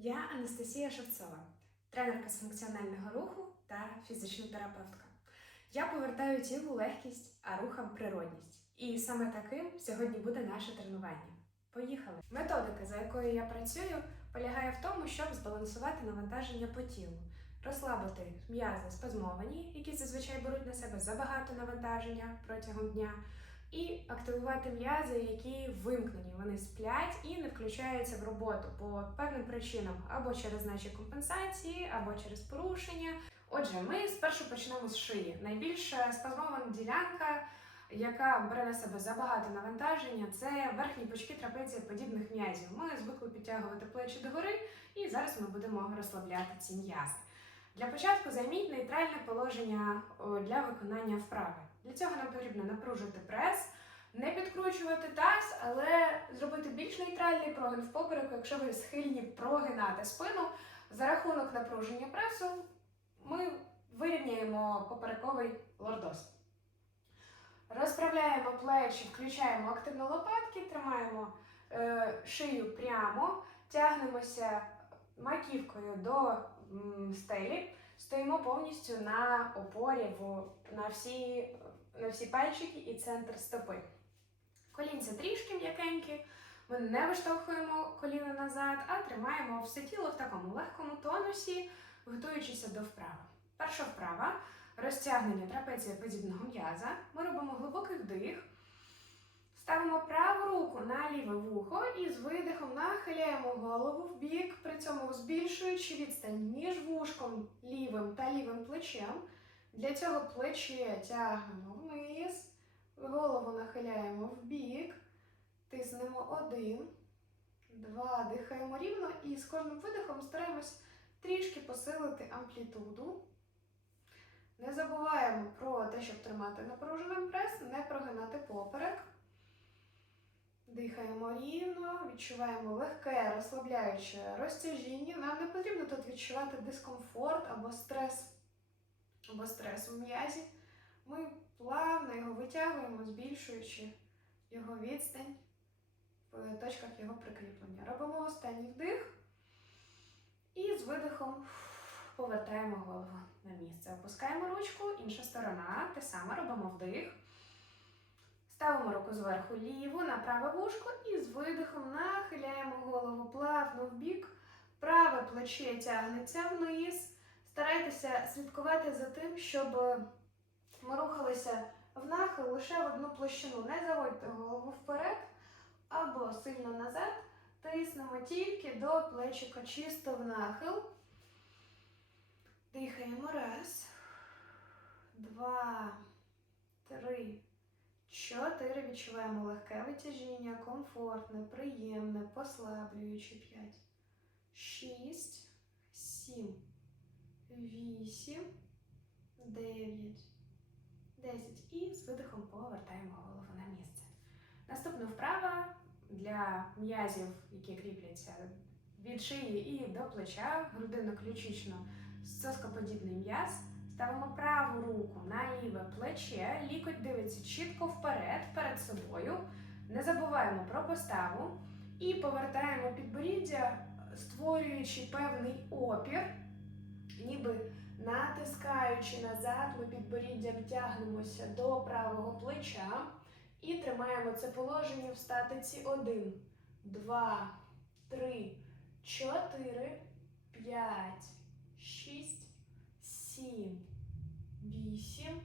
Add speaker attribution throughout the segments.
Speaker 1: Я Анастасія Шевцова, тренерка з функціонального руху та фізична терапевтка. Я повертаю тілу легкість, а рухам природність. І саме таким сьогодні буде наше тренування. Поїхали! Методика, за якою я працюю, полягає в тому, щоб збалансувати навантаження по тілу, розслабити м'язи спазмовані, які зазвичай беруть на себе забагато навантаження протягом дня, і активувати м'язи, які вимкнені, вони сплять і не включаються в роботу по певним причинам, або через наші компенсації, або через порушення. Отже, ми спершу почнемо з шиї. Найбільша спазмована ділянка, яка бере на себе забагато навантаження, це верхні пучки трапеції подібних м'язів. Ми звикли підтягувати плечі догори, і зараз ми будемо розслабляти ці м'язи. Для початку займіть нейтральне положення для виконання вправи. Для цього нам потрібно напружити прес, не підкручувати таз, але зробити більш нейтральний прогин в попереку, якщо ви схильні прогинати спину. За рахунок напруження пресу ми вирівняємо поперековий лордоз. Розправляємо плечі, включаємо активно лопатки, тримаємо е, шию прямо, тягнемося маківкою до м, стелі, стоїмо повністю на опорі в, на, всі, на всі пальчики і центр стопи. Колінця трішки м'якенькі, ми не виштовхуємо коліна назад, а тримаємо все тіло в такому легкому тонусі, готуючися до вправи. Перша вправа розтягнення трапеції подібного м'яза. Ми робимо глибокий вдих. Ставимо праву руку на ліве вухо і з видихом нахиляємо голову в бік, при цьому збільшуючи відстань між вушком лівим та лівим плечем. Для цього плече тягнемо вниз, голову нахиляємо в бік, тиснемо один, два, дихаємо рівно і з кожним видихом стараємось трішки посилити амплітуду. Не забуваємо про те, щоб тримати напруженим прес, не прогинати поперек. Дихаємо рівно, відчуваємо легке, розслабляюче розтяжіння. Нам не потрібно тут відчувати дискомфорт або стрес, або стрес у м'язі. Ми плавно його витягуємо, збільшуючи його відстань в точках його прикріплення. Робимо останній вдих і з видихом повертаємо голову на місце. Опускаємо ручку, інша сторона, те саме робимо вдих. Ставимо руку зверху ліву на праве вушко і з видихом нахиляємо голову плавно в бік. Праве плече тягнеться вниз. Старайтеся слідкувати за тим, щоб ми рухалися в нахил лише в одну площину. Не заводьте голову вперед або сильно назад. Тиснемо тільки до плечика чисто в нахил. Дихаємо раз, два, три. Чотири. Відчуваємо легке витяжіння, комфортне, приємне, послаблюючи. П'ять. Шість, сім, вісім, дев'ять, десять. І з видихом повертаємо голову на місце. Наступна вправа для м'язів, які кріпляться від шиї і до плеча, грудинно-ключично соскоподібний м'яз. Ставимо праву руку на ліве плече, лікоть дивиться чітко вперед, перед собою. Не забуваємо про поставу і повертаємо підборіддя, створюючи певний опір, ніби натискаючи назад, ми підборіддям тягнемося до правого плеча і тримаємо це положення в статиці 1, 2, 3, 4, 5, 6. 7, 8,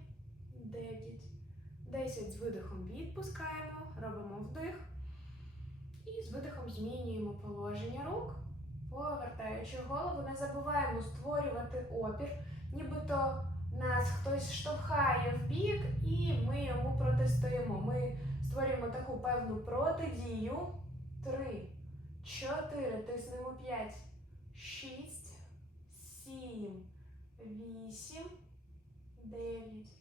Speaker 1: 9, 10 з видихом відпускаємо, робимо вдих. І з видихом змінюємо положення рук, повертаючи голову. Не забуваємо створювати опір, нібито нас хтось штовхає в бік, і ми йому протистоїмо. Ми створюємо таку певну протидію. 3, 4, тиснемо 5, 6, 7. Вісім, дев'ять,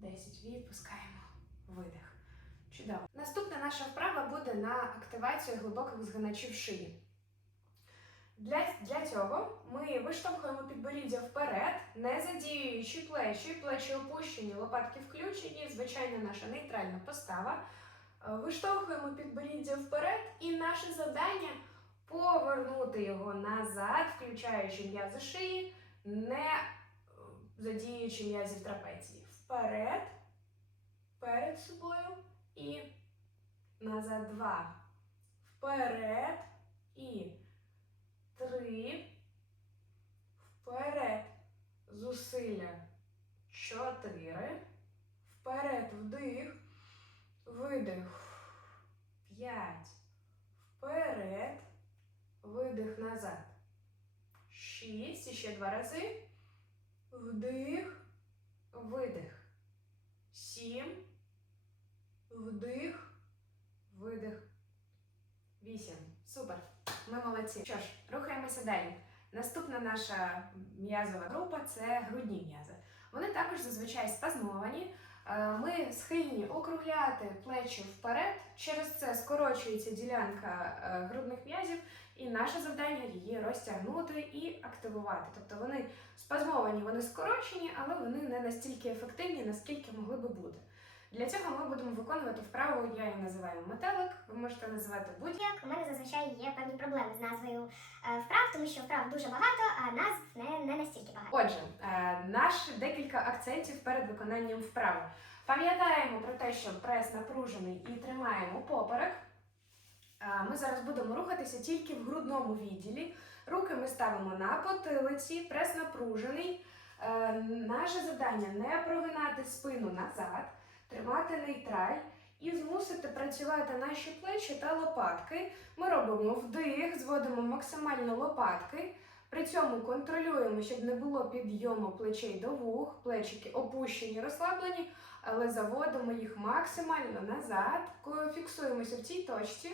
Speaker 1: десять. Відпускаємо. Видих. Чудово. Наступна наша вправа буде на активацію глибоких згиначів шиї. Для, для цього ми виштовхуємо підборіддя вперед, не задіюючи плечі, плечі опущені, лопатки включені, звичайно, наша нейтральна постава. Е, Виштовхуємо підборіддя вперед, і наше завдання повернути його назад, включаючи м'язи шиї, не е, задіюючи м'язів трапеції. Вперед, перед собою і назад два. Вперед і три. Вперед. Зусилля. Чотири. Вперед вдих. Видих. П'ять. Вперед. Видих назад. Шість. І ще два рази. Вдих. Видих. Сім. Вдих. Видих. Вісім. Супер. Ми молодці. Що ж, рухаємося далі. Наступна наша м'язова група це грудні м'язи. Вони також зазвичай спазмовані. Е, Ми схильні округляти плечі вперед. Через це скорочується ділянка е, грудних м'язів, і наше завдання її розтягнути і активувати. Тобто вони спазмовані, вони скорочені, але вони не настільки ефективні, наскільки могли би бути. Для цього ми будемо виконувати вправу, я її називаю метелик. Ви можете називати будь
Speaker 2: Як у мене зазвичай є певні проблеми з назвою е, вправ, тому що вправ дуже багато, а назв не, не настільки багато.
Speaker 1: Отже, е, наш декілька акцентів перед виконанням вправи. Пам'ятаємо про те, що прес напружений і тримаємо поперек. Е, Ми зараз будемо рухатися тільки в грудному відділі. Руки ми ставимо на потилиці, прес напружений. Наше завдання не прогинати спину назад, тримати нейтраль і змусити працювати наші плечі та лопатки. Ми робимо вдих, зводимо максимально лопатки. При цьому контролюємо, щоб не було підйому плечей до вух, плечики опущені, розслаблені, але заводимо їх максимально назад, фіксуємося в цій точці.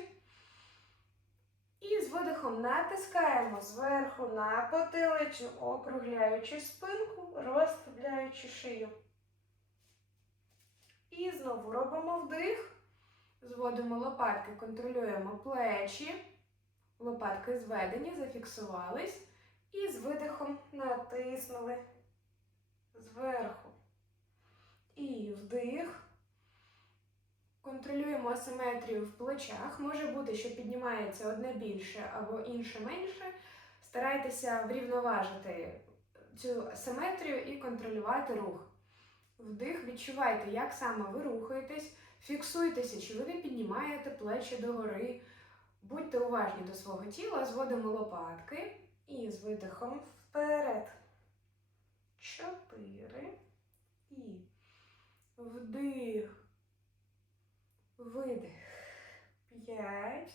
Speaker 1: І з видихом натискаємо зверху на потилицю, округляючи спинку, розслабляючи шию. І знову робимо вдих, зводимо лопатки, контролюємо плечі, лопатки зведені, зафіксувались. І з видихом натиснули зверху. І вдих. Контролюємо асиметрію в плечах. Може бути, що піднімається одне більше або інше менше. Старайтеся врівноважити цю асиметрію і контролювати рух. Вдих, відчувайте, як саме ви рухаєтесь, фіксуйтеся, чи ви не піднімаєте плечі догори. Будьте уважні до свого тіла, зводимо лопатки. І з видихом вперед. Чотири. І вдих. Видих. П'ять.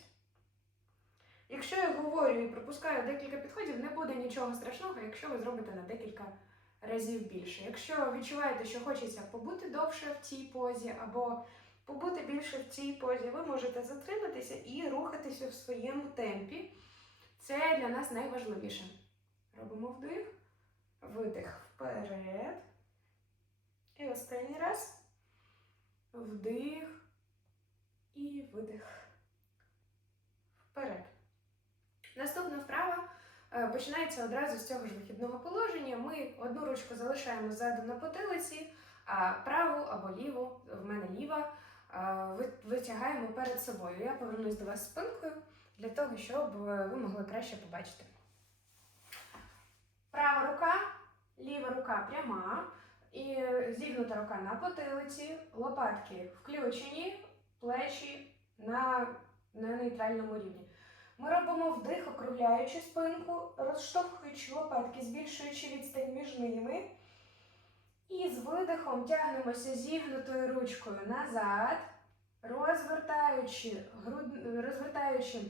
Speaker 1: Якщо я говорю і пропускаю декілька підходів, не буде нічого страшного, якщо ви зробите на декілька разів більше. Якщо відчуваєте, що хочеться побути довше в цій позі, або побути більше в цій позі, ви можете затриматися і рухатися в своєму темпі. Це для нас найважливіше. Робимо вдих, видих вперед. І останній раз. Вдих і видих. Вперед. Наступна вправа починається одразу з цього ж вихідного положення. Ми одну ручку залишаємо ззаду на потилиці, а праву або ліву, в мене ліва, е, витягаємо перед собою. Я повернусь до вас спинкою для того, щоб е, ви могли краще побачити. Права рука, ліва рука пряма, і зігнута рука на потилиці, лопатки включені, плечі на, на нейтральному рівні. Ми робимо вдих, округляючи спинку, розштовхуючи лопатки, збільшуючи відстань між ними. І з видихом тягнемося зігнутою ручкою назад, розвертаючи, груд... розвертаючи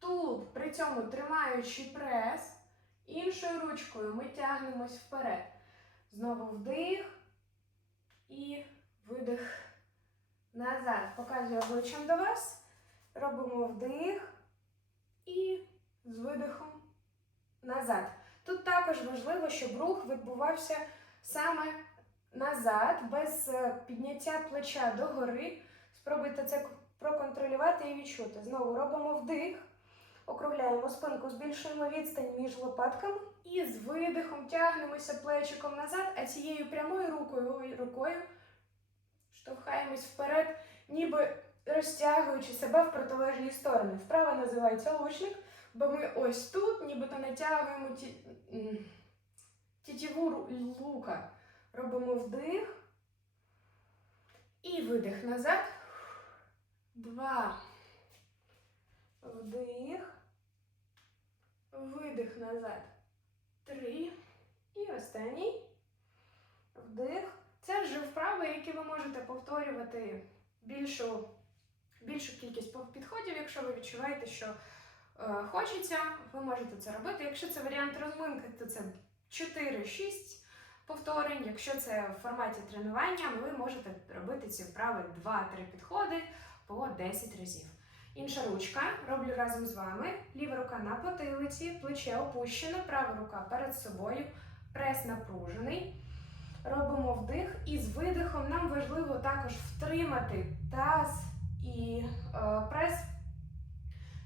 Speaker 1: тулуб, при цьому тримаючи прес. Іншою ручкою ми тягнемось вперед. Знову вдих і видих назад. Показую обличчям до вас. Робимо вдих і з видихом назад. Тут також важливо, щоб рух відбувався саме назад, без е, підняття плеча догори. Спробуйте це проконтролювати і відчути. Знову робимо вдих. Округляємо спинку, збільшуємо відстань між лопатками і з видихом тягнемося плечиком назад, а цією прямою рукою, рукою штовхаємось вперед, ніби розтягуючи себе в протилежні сторони. Вправа називається лучник, бо ми ось тут нібито натягуємо ті... тітіву лука. Робимо вдих і видих назад. Два. Вдих. Видих назад. Три. І останній. Вдих. Це вже вправи, які ви можете повторювати більшу, більшу кількість підходів, якщо ви відчуваєте, що е, хочеться, ви можете це робити. Якщо це варіант розминки, то це 4-6 повторень. Якщо це в форматі тренування, ви можете робити ці вправи 2-3 підходи по 10 разів. Інша ручка роблю разом з вами. Ліва рука на потилиці, плече опущене, права рука перед собою, прес напружений. Робимо вдих і з видихом нам важливо також втримати таз і е, прес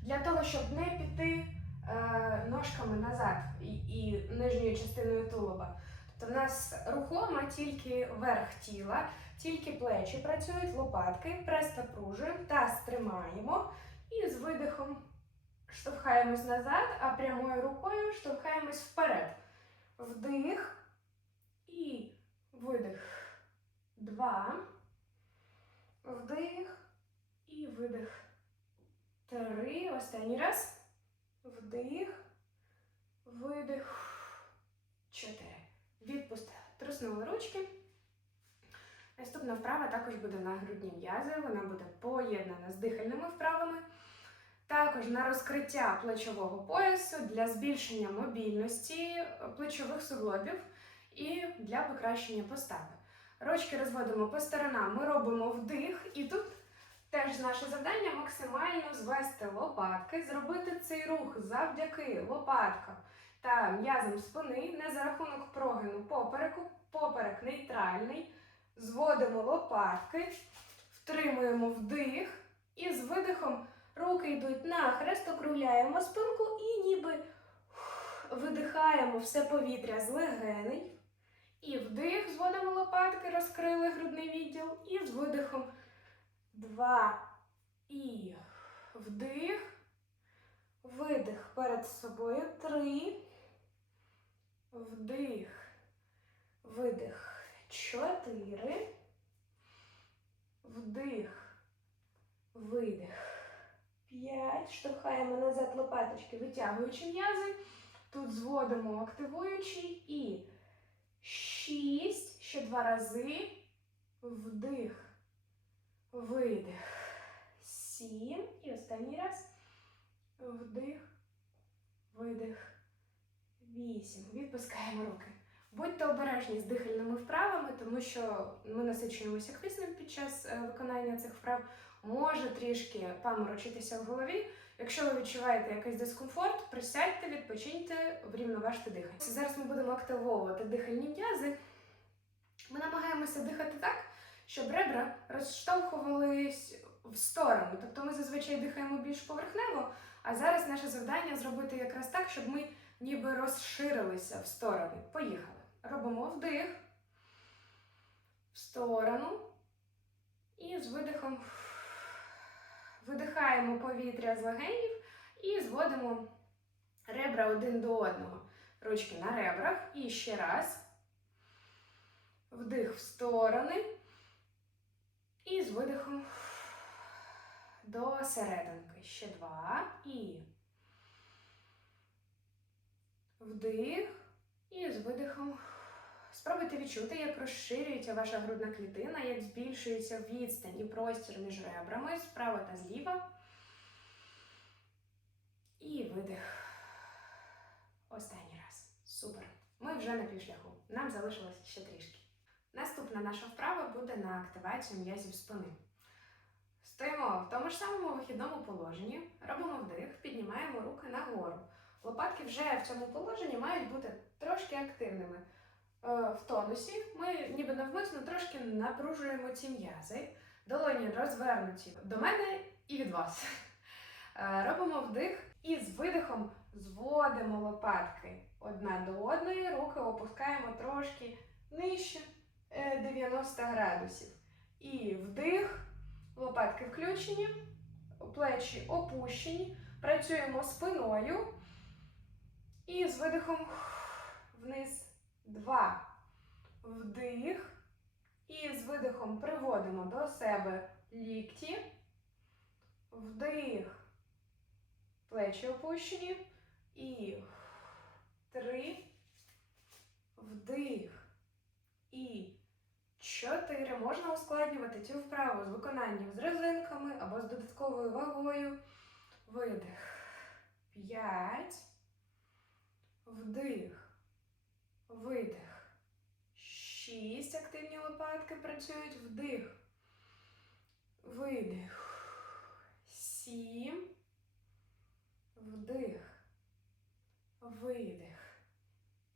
Speaker 1: для того, щоб не піти е, ножками назад і, і нижньою частиною тулуба. Тобто в нас рухома тільки верх тіла, тільки плечі працюють, лопатки, прес напружуємо, таз тримаємо і з видихом штовхаємось назад, а прямою рукою штовхаємось вперед. Вдих і видих. Два. Вдих і видих. Останній раз. Вдих. Видих. Чотири. Відпустили. Труснули ручки. Наступна вправа також буде на грудні м'язи. Вона буде поєднана з дихальними вправами. Також на розкриття плечового поясу для збільшення мобільності плечових суглобів і для покращення постави. Ручки розводимо по сторонам, ми робимо вдих, і тут теж наше завдання максимально звести лопатки, зробити цей рух завдяки лопаткам та м'язам спини, не за рахунок прогину попереку, поперек нейтральний. Зводимо лопатки, втримуємо вдих і з видихом руки йдуть нахрест, округляємо спинку і ніби видихаємо все повітря з легеней. І вдих, зводимо лопатки, розкрили грудний відділ. І з видихом два. І вдих. Видих перед собою. Три. Вдих. Видих. Чотири. Вдих. Видих. П'ять. Штовхаємо назад лопаточки, витягуючи м'язи. Тут зводимо активуючий і шість. Ще два рази. Вдих. Видих. Сім. І останній раз. Вдих. Видих. Вісім. Відпускаємо руки. Будьте обережні з дихальними вправами, тому що ми насичуємося киснем під час е, виконання цих вправ. Може трішки паморочитися в голові. Якщо ви відчуваєте якийсь дискомфорт, присядьте, відпочиньте, врівноважте дихання. Зараз ми будемо активовувати дихальні м'язи. Ми намагаємося дихати так, щоб ребра розштовхувались в сторону. Тобто ми зазвичай дихаємо більш поверхнево, а зараз наше завдання зробити якраз так, щоб ми ніби розширилися в сторони. Поїхали. Робимо вдих в сторону. І з видихом видихаємо повітря з легенів і зводимо ребра один до одного. Ручки на ребрах. І ще раз. Вдих в сторони. І з видихом до серединки. Ще два. І вдих. І з видихом. Спробуйте відчути, як розширюється ваша грудна клітина, як збільшується відстань і простір між ребрами справа та зліва. І видих. Останній раз. Супер. Ми вже на півшляху. Нам залишилось ще трішки. Наступна наша вправа буде на активацію м'язів спини. Стоїмо в тому ж самому вихідному положенні, робимо вдих, піднімаємо руки нагору. Лопатки вже в цьому положенні мають бути трошки активними. Е, В тонусі ми ніби навмисно трошки напружуємо ці м'язи, долоні розвернуті до мене і від вас. Е, Робимо вдих і з видихом зводимо лопатки одна до одної, руки опускаємо трошки нижче 90 градусів. І вдих, Лопатки включені, плечі опущені. Працюємо спиною. І з видихом вниз. Два. Вдих. І з видихом приводимо до себе лікті. Вдих. Плечі опущені. І три. Вдих. І чотири. Можна ускладнювати цю вправу з виконанням з резинками або з додатковою вагою. Видих. П'ять. Вдих. Видих. Шість. Активні лопатки працюють. Вдих. Видих. Сім. Вдих. Видих.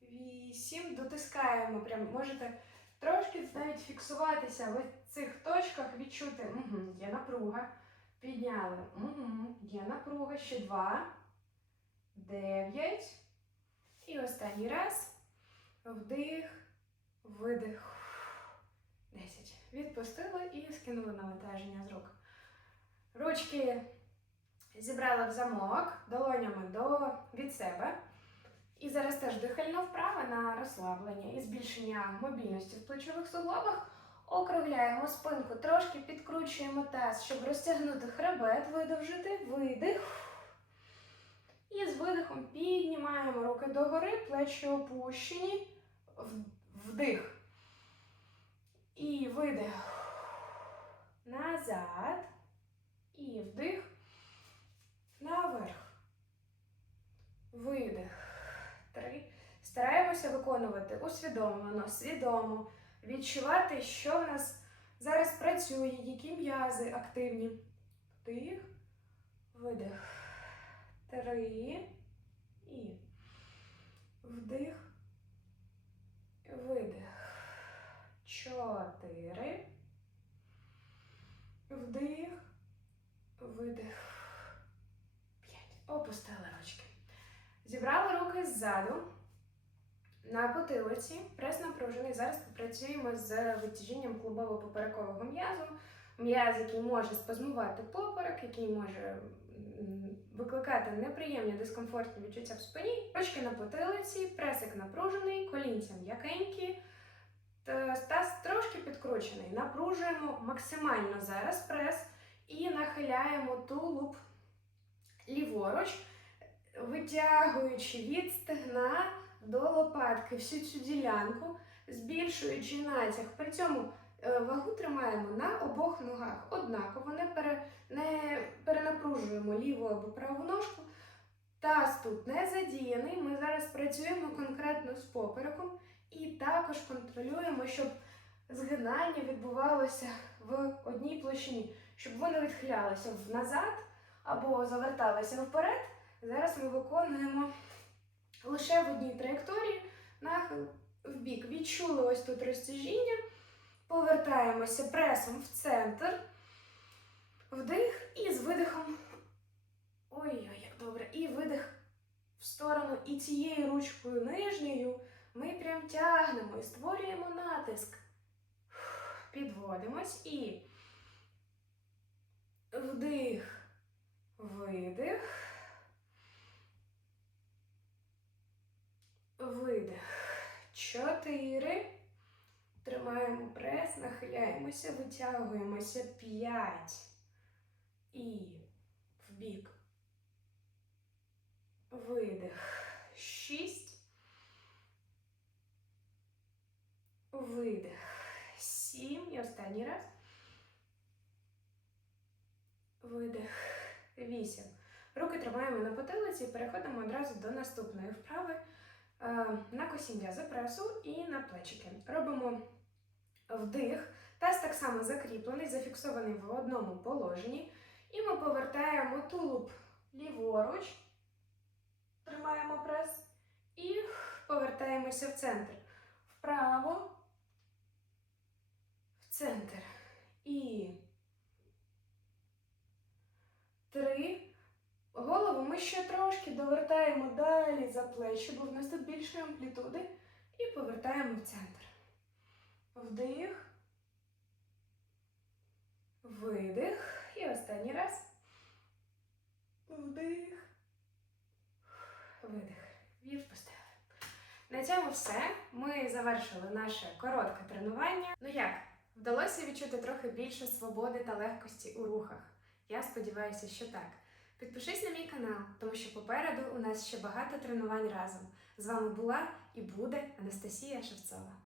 Speaker 1: Вісім. Дотискаємо. Прям можете трошки навіть фіксуватися в цих точках, відчути. Угу, є напруга. Підняли. Угу, є напруга. Ще два. Дев'ять. І останній раз. Вдих. Видих. Десять. Відпустили і скинули навантаження з рук. Ручки зібрали в замок долонями до від себе. І зараз теж дихальна вправа на розслаблення і збільшення мобільності в плечових суглобах. Округляємо спинку, трошки підкручуємо таз, щоб розтягнути хребет, видовжити, видих. І з видихом піднімаємо руки догори, плечі опущені, вдих. І видих. Назад. І вдих. Наверх. Видих. Три. Стараємося виконувати усвідомлено, свідомо, відчувати, що в нас зараз працює, які м'язи активні. Вдих, видих. Три. І вдих. Видих. Чотири. Вдих. Видих. П'ять. Опустили ручки. Зібрали ззаду. На потилиці. Прес напружений. Зараз попрацюємо з витяжінням клубово-поперекового м'язу. М'яз, який може спазмувати поперек, який може викликати неприємні дискомфортні відчуття в спині. Ручки на потилиці, пресик напружений, колінця м'якенькі. Та- Таз трошки підкручений. Напружуємо максимально зараз прес і нахиляємо тулуб ліворуч, витягуючи від стегна до лопатки всю цю ділянку, збільшуючи натяг. При цьому е, вагу тримаємо на обох ногах. Однаково не, пере, не перенапружуємо ліву або праву ножку. Таз тут не задіяний. Ми зараз працюємо конкретно з попереком і також контролюємо, щоб згинання відбувалося в одній площині, щоб вони відхилялися в назад або заверталися вперед. Зараз ми виконуємо лише в одній траєкторії нахил в бік. Відчули ось тут розтяжіння. Повертаємося пресом в центр. Вдих і з видихом. Ой-ой, як добре. І видих в сторону. І цією ручкою нижньою ми прям тягнемо і створюємо натиск. Підводимось і вдих, видих. Видих. Чотири. Тримаємо прес, нахиляємося, витягуємося. П'ять. І вбік. Видих. Шість. Видих. Сім. І останній раз. Видих. Вісім. Руки тримаємо на потилиці і переходимо одразу до наступної вправи. Е, на косі м'яза пресу і на плечики. Робимо вдих. Таз так само закріплений, зафіксований в одному положенні. І ми повертаємо тулуб ліворуч, тримаємо прес і повертаємося в центр. Вправо, в центр. І три. Голову ми ще трошки довертаємо далі за плечі, бо в нас тут більше амплітуди. І повертаємо в центр. Вдих. Видих. І останній раз. Вдих. Видих. І. На цьому все. Ми завершили наше коротке тренування. Ну як, вдалося відчути трохи більше свободи та легкості у рухах? Я сподіваюся, що так. Підпишись на мій канал, тому що попереду у нас ще багато тренувань разом. З вами була і буде Анастасія Шевцова.